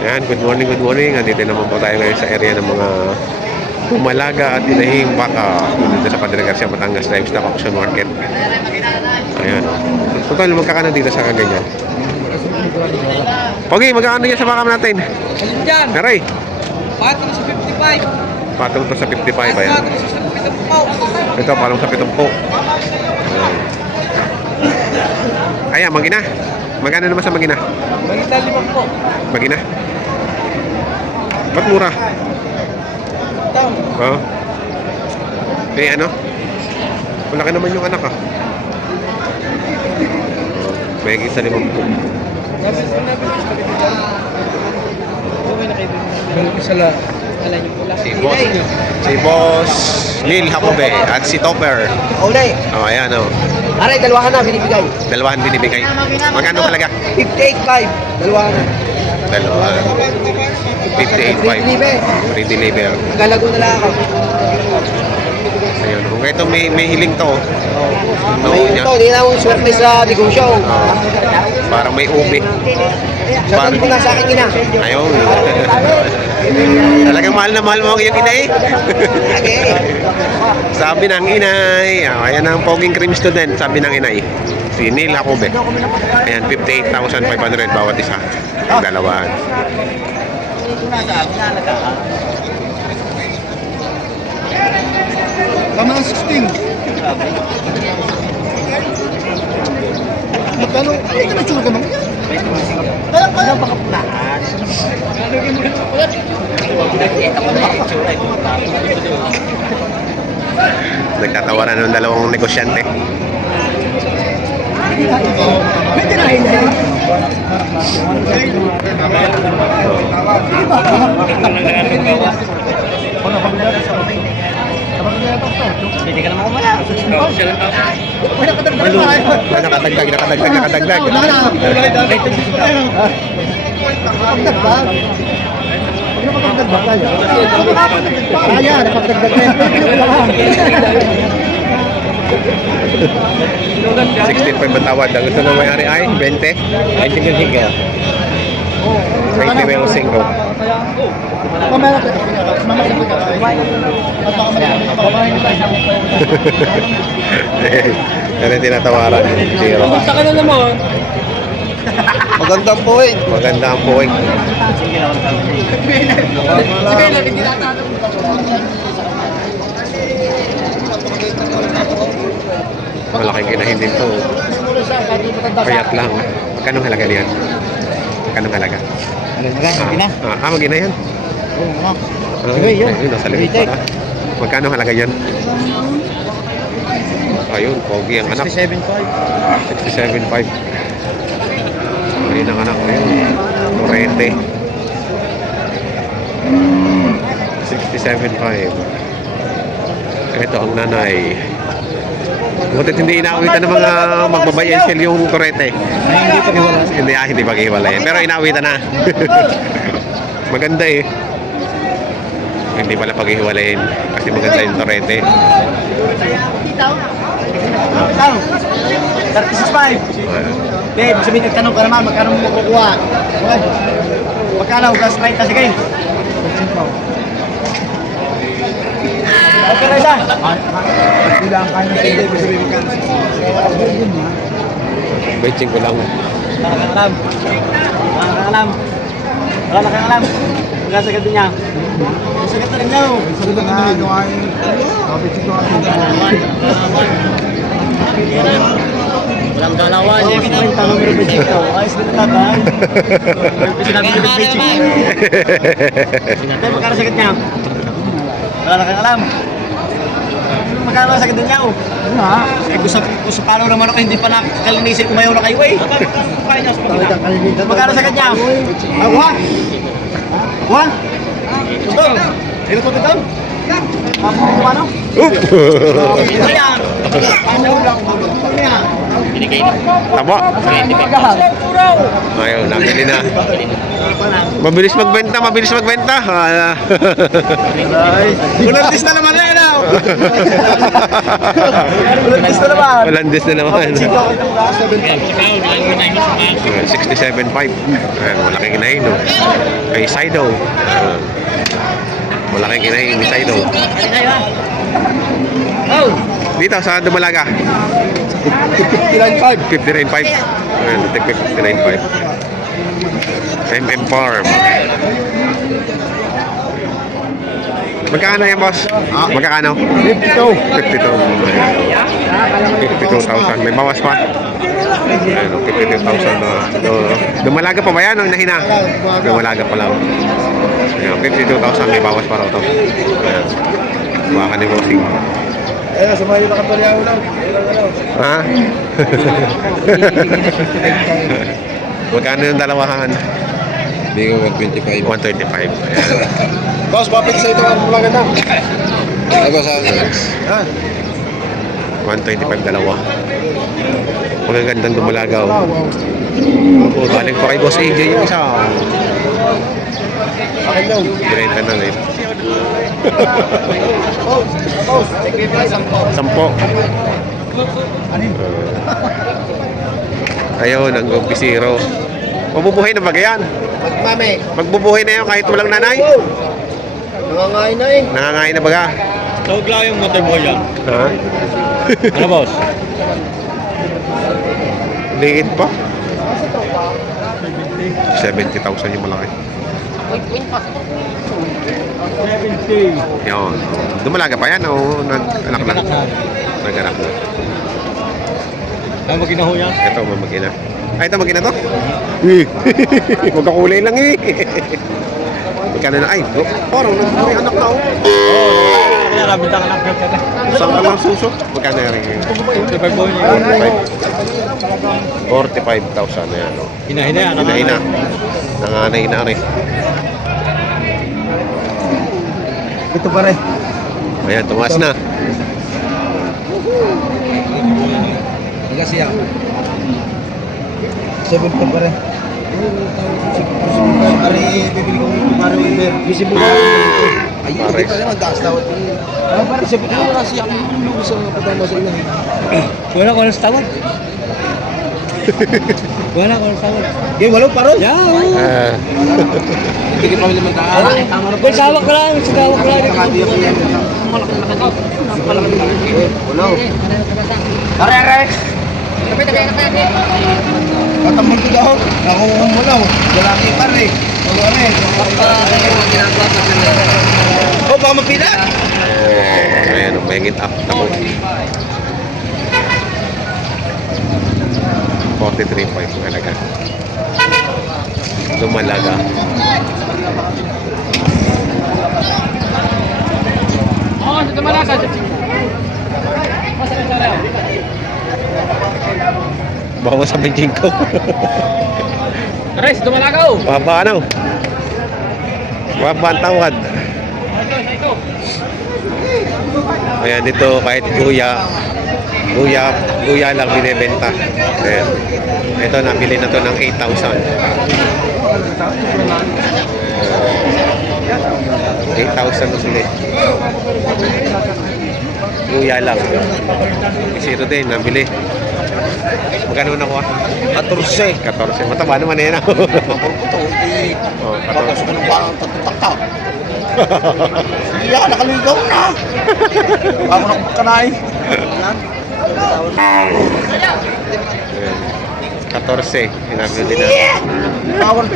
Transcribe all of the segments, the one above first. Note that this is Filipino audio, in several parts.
Ayan, good morning. Andito naman po tayo ngayon sa area ng mga Humalaga at inahing baka dito sa Padre Garcia, Batangas Livestock Auction Market. Ayan. Total, magkakano dito sa kaganyan? Pogi, magkakano yan sa baka natin? Diyan, Aray, patong sa 55. patong to sa 55. Ayan. Patong sa 70. Ito, parang sa 70. Ayan, magina. Magkano naman sa magina? Maganda 5 po. Magina. Ba't mura? Tang. Oo. Eh, ano? Malaki naman yung anak, ah. May isa 50. Okay na kayo. Balik sa la. Alam niyo po lang. Si Boss Lil Hakobe at si Topper. Ulay. Oh, ayan, oh. Aray, dalawa ka na binibigay. Dalawahan binibigay. Magkano talaga? 58.5. Dalawa ka na. Dalawa. 58.5. Free deliver. Galago na lang ako. Ayun. Kung ito may hiling to. No, niya. Ito, hindi na akong swerte sa negosyo. Oh. Parang may ubi. Sabi ko na sa akin ina. Ayun. Talagang mahal na mahal mo ang iyong inay. Sabi ng inay. Oh, ayan ang poging cream student. Sabi ng inay. Si Neil Hakobe. Ayan, 58,500 bawat isa. Ang dalawahan. Tama ng 16. Magkano? Ay, ito na tsura ka naman. Kaya baka pulaan. Nagtatawaran ng dalawang negosyante. Pwede na hindi. Hindi ka naman kumala. Nakadagdag. Kaya, nakapagdagdag na. 16 pa tawad. Ang gusto na may-ari ay 20. 20 may 5. Yan ang tinatawaran. Zero. Basta ka na naman. Magandang point. Maganda ang puwing. Sige, hindi natanong. Malaking kinahin din to. Payat lang. Magkano halaga niyan? Magkano halaga? Magina yan. Ayun, nasa limit pa. Magkano halaga yan? Ayun, pogi ang anak. 67.5. Ayun ang anak ko yun. Torrente. 67.5. Ito ang nanay. Butit hindi inaawitan ng mga magbabayan sale yung Torrente. Hindi pa giwala. Hindi pag-iwalay. Pero inaawitan na. Maganda eh. Hindi pala pag-iwalayin. Kasi maganda yung Torrente. 36.5. Babe, sabihin nagtanong ka naman, magkano mo makukuha? Magkano? Gas 30, sige. Okay na isa. Bilang kayo na sige, sabihin magkano. Betching ko lang. Wala kang alam. Wala kang alam. Magkasagad din niya. Magkasagad na rin daw. Magkasagad na rin daw. Kapitsin ko kasi. Walang dalawan. Ayos na tatang. Sinabi ko ng pitching. Magkano sagad niya? Wala kang alam. Magkano sagad din niya? Eh kung sa palo naman ako hindi pa nakalinisin, umayaw na kayo eh. Magkano sagad niya? One? One? Gusto? Ito po ito? Ano? Tama. Ayun, nabili na. Mabilis magbenta. Ulantis na naman na yun. Ulantis na naman. Holandes na naman. Sikaw itong lakas. 67.5. Ayan, malaking inahin, no? Kay Saido. Malaking inahin ni Saido. Oh! Dito sa Dumalaga. 59.5. 59.5. Ayan, 59.5. MM Farm. Magkano yan, boss? Magkano? 52. 52. Ayan. 52,000. May bawas pa. Ayan, 52,000 na. Dumalaga pa ba yan? Ang nahina? Dumalaga pa lang. Ayan, 52,000. May bawas pa raw ito. Ayan. Baka ni Bossing. Ayun, sumayo na katulya ulang. Ha? Magkano yung dalawahan? Hindi ko 125. 125. Ayan. Boss, mapit sa ito ang maganda. Ano ba sa Ha? 125 dalawa. Magagandang dumalagaw. Oh, galing pa kay Boss AJ yung isa. Akin daw. Direnta na rin. Boss, take me price ang boss. 10. Ayun, ang Gopizero. Mabubuhay na ba yan? Magmame. Magbubuhay na yun kahit walang nanay? Nangangain na eh. Nangangain na ba ka? Tawag lang yung motor boy yan. Ha? Ano boss? Liit pa. 70,000 yung malaki. 70. Yun. Dumalaga pa yan o nag-anak na? Nag-anak na. Ano maginaho yan? Ito, mamagina. Ay, ito magina to? Magkakulay lang eh. Magkano na? Ay, parang may anak na oh. Kaya nabintang anak ko kaya. Saan ka lang suso? Magkano yung 45,000 na yan. Oh. Hina-hina yan. Hina-hina. Nanganay-hina rin. Ito pa rin. Ayan, tumaas na. Hanggang siya. 70 pa rin. Pare, bibili ko pare Uber. Visible na. Ay, Pares. hindi pa rin magkakastawat. Ah, pare, sabi ko na kasi ako lulubos sa patama sa ilahin. Wala ko ng tawad. Wala ko ng tawad. Di, wala pa rin. Yeah, Ah, Hindi ka pamilya man tayo. Kung sawak ko lang, sawak ko lang. Wala. Pare, pare. Katamon ko daw. Ako mo daw. Lalaki pare. Ano ano? Oh, baka mapila. ayan, mahigit up na po. 43.5 talaga. Dumalaga. Oh, sa Malaga. Bawas sa benching ko. Aray, sa Malaga. Baba ano? Baba ang tawad. Ayan, dito kahit guya lang binibenta. Ayan. Ito, nabili na to ng 8,000. 8,000 na sila. Guya lang. Zero din, nabili. Magkano nakuha? 14. 14. Mataba naman yan. Oh, 14. ko ng parang tatutak. Iya, nakaligaw na. Ako na kanay. Ayan. 14. Hinabili na. Bawal.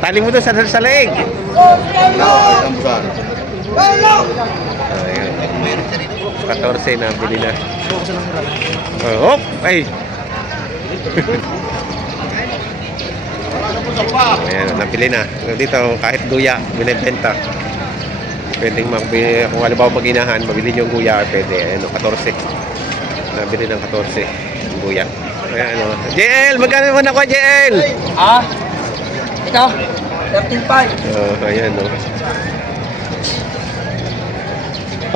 Tali mo to sa leeg. Ayan. 14 na bili na. Oh, ay. Ayan, nabili na. Dito kahit guya binebenta. Pwedeng mabili kung halimbawa pag-inahan, mabili niyo yung guya, pwede. Ayan, 14. Nabili ng 14 yung guya. Ayan, ano. JL, magkano naman ako, JL? Ah? Ito? 13.5. Oh, ayan, no.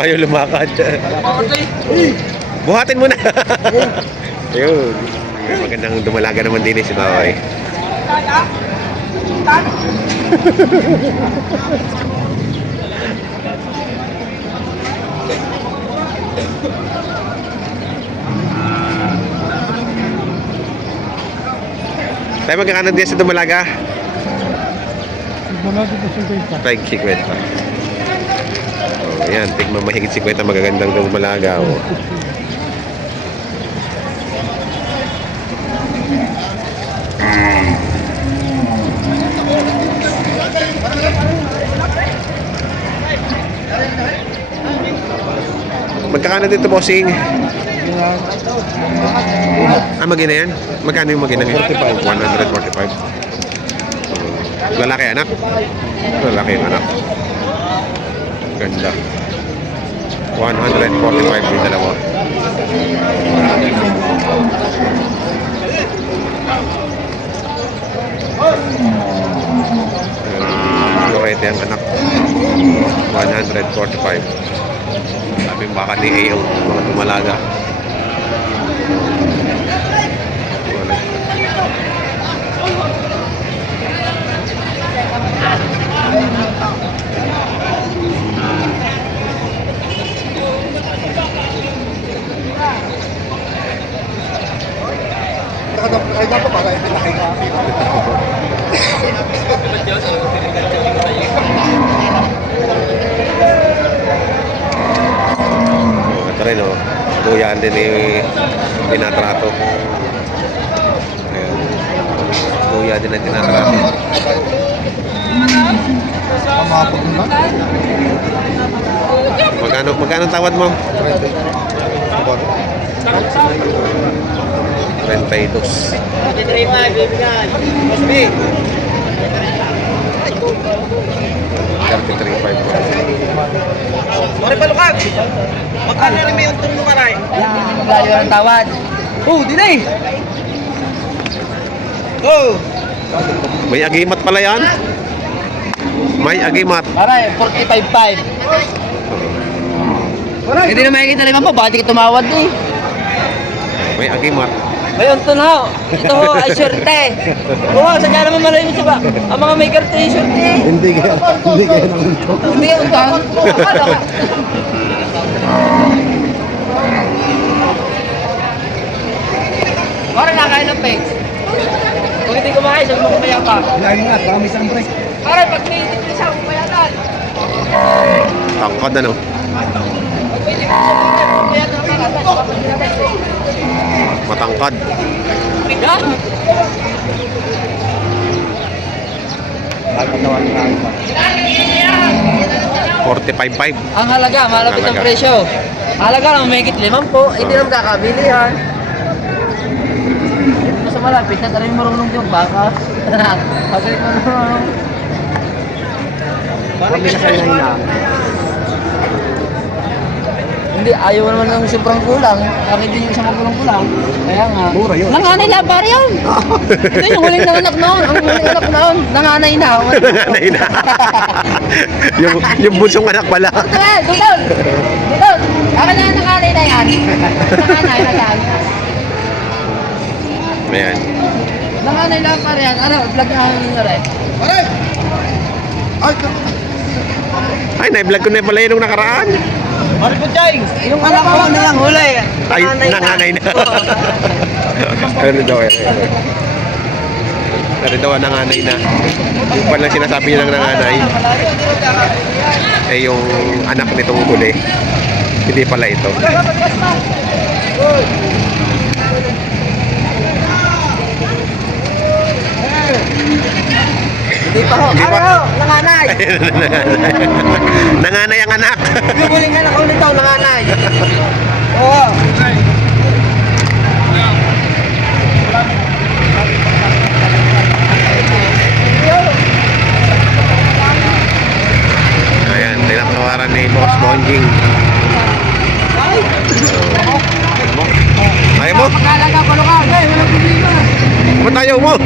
Ayaw lumakad. Buhatin mo na. Ayun. Magandang dumalaga naman din si Baway. Tayo magkakano din sa Dumalaga? Dumalaga po 50. Tag 50. Oh, yan, tigma mahigit 50 magagandang Dumalaga. Oh. Magkakano dito, bossing? Magina yan? Magkano yung magina ngayon? 145. Lalaki anak? Lalaki yung anak. Ganda. 145 yung dalawa. Lorete ang anak. 145. Sabi yung baka ni AO, mga Dumalaga. Ito rin oh, duyan din tinatrato. Ayan. Duya din ang tinatrato. Magkano tawad mo? 32. Mari palukag! Magkano rin may untong lumaray? Layo ng tawad. Oh, dinay! Oh! May agimat pala yan? May agimat. Aray, 45.5. Hindi na makikita naman po, bakit ka tumawad eh? May agimat. Ngayon to na ho. Ito ho, ay syerte. Oo, sadya naman malayo sa ba? Ang mga may karte ay syerte. Hindi kaya naman ito. Hindi, utang. Akala ko. Parang nakain ng pegs. Kung hindi kumain, sabi mo kumaya pa. Lagi nga, dami isang break. Parang pag nilitin siya, kumayatan. Tangkad ano? Matangkad. Yan. Lagi naman lang. 45.5. Ang halaga, malapit ang Halaga. presyo. Halaga lang, may higit 5 po. Hindi naman kakabili yan. Mas malapit na tayo marunong yung baka. Pagalit mo naman. Kami nasanay na. Hindi, ayaw naman ng sobrang kulang. Akin din yung isang kulang-kulang. Kaya nga. Mura yun. Nanganay na, pare yun. Ito yung huling nanganak noon. Ang huling anak noon, nanganay na. Nanganay na. yung bunsong anak pala. Dudol! Dudol! Akin na nanganay na yan. Nanganay na yan. Ayan. Nanganay na, pare yan. Ano, vlog na ano rin. Pare! Ay, Ay, na-vlog ko na pala yun nung nakaraan. Mari po, Jay! Yung anak ko na lang huli. Ay, nanganay na. Ano daw eh. Ano daw ang nanganay na. Yung pala sinasabi niya ng nanganay. Eh yung anak nitong huli. Hindi pala ito. Hindi pa ho. Hindi pa. Ano ho? Nanganay. Nanganay ang anak. Yung huling anak ko nito, nanganay. Oo. Ayan, tinatawaran ni Boss Bonjing. Ayaw mo? Pagkalaga ko lukan. Ay, walang problema. Ba't ayaw mo?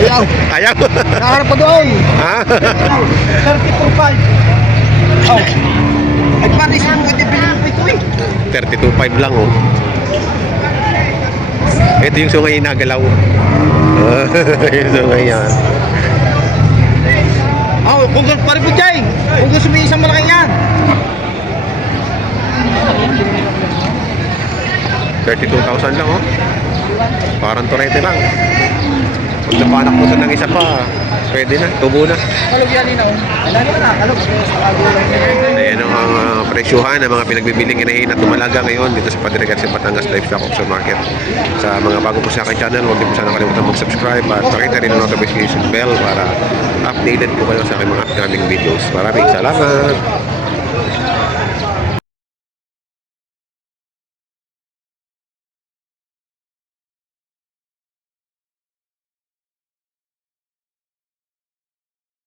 ayaw. Ayaw? Nakaharap ko doon. Ha? 34.5. Oh. Ay, pati siya mo iti-pinapay ko eh. 32.5 lang oh. Ito yung sungay na galaw. Yung sungay yan. Oh, kung pare po Jay. Kung gusto mo yung isang malaki yan. 32,000 lang oh. Parang turete lang. Kung napanak mo sa ng isa pa, pwede na, tubo na. Kalog yan ina. Lalo na kalog. Ayan ang presyuhan ng mga pinagbibiling inahin at tumalaga ngayon dito sa Padre Garcia Batangas Livestock Auction Market. Sa mga bago po sa aking channel, huwag niyo po sana kalimutan mag-subscribe at pakita rin ang notification bell para updated po kayo sa aking mga upcoming videos. Maraming salamat!